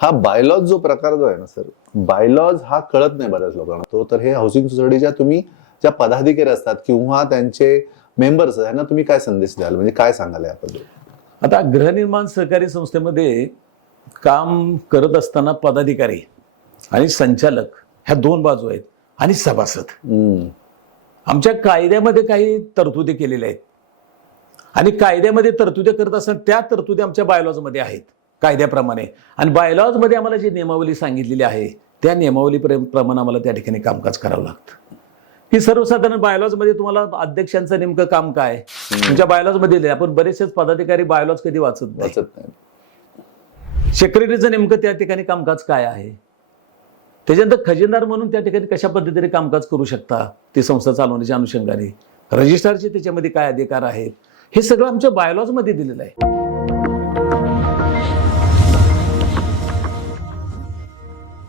हा बायलॉज जो प्रकार जो आहे ना सर बायलॉज हा कळत नाही बऱ्याच लोकांना तो तर हे हाऊसिंग सोसायटीच्या तुम्ही ज्या पदाधिकारी असतात किंवा त्यांचे मेंबर्स यांना तुम्ही काय संदेश द्याल म्हणजे काय सांगाल याबद्दल आता गृहनिर्माण सहकारी संस्थेमध्ये काम करत असताना पदाधिकारी आणि संचालक ह्या दोन बाजू आहेत आणि सभासद आमच्या कायद्यामध्ये काही तरतुदी केलेल्या आहेत आणि कायद्यामध्ये तरतुदी करत असताना त्या तरतुदी आमच्या मध्ये आहेत कायद्याप्रमाणे आणि बायलॉजमध्ये आम्हाला जी नियमावली सांगितलेली आहे त्या नियमावली प्रमाणे आम्हाला त्या ठिकाणी कामकाज करावं लागतं की सर्वसाधारण बायलॉजमध्ये तुम्हाला अध्यक्षांचं नेमकं काम काय तुमच्या बायलॉजमध्ये आपण बरेचसेच पदाधिकारी बायलॉज कधी वाचत वाचत नाही सेक्रेटरीचं नेमकं त्या ठिकाणी कामकाज काय आहे त्याच्यानंतर खजिनदार म्हणून त्या ठिकाणी कशा पद्धतीने कामकाज करू शकता ती संस्था चालवण्याच्या अनुषंगाने रजिस्ट्रारचे त्याच्यामध्ये काय अधिकार आहेत हे सगळं आमच्या बायलॉजमध्ये दिलेलं आहे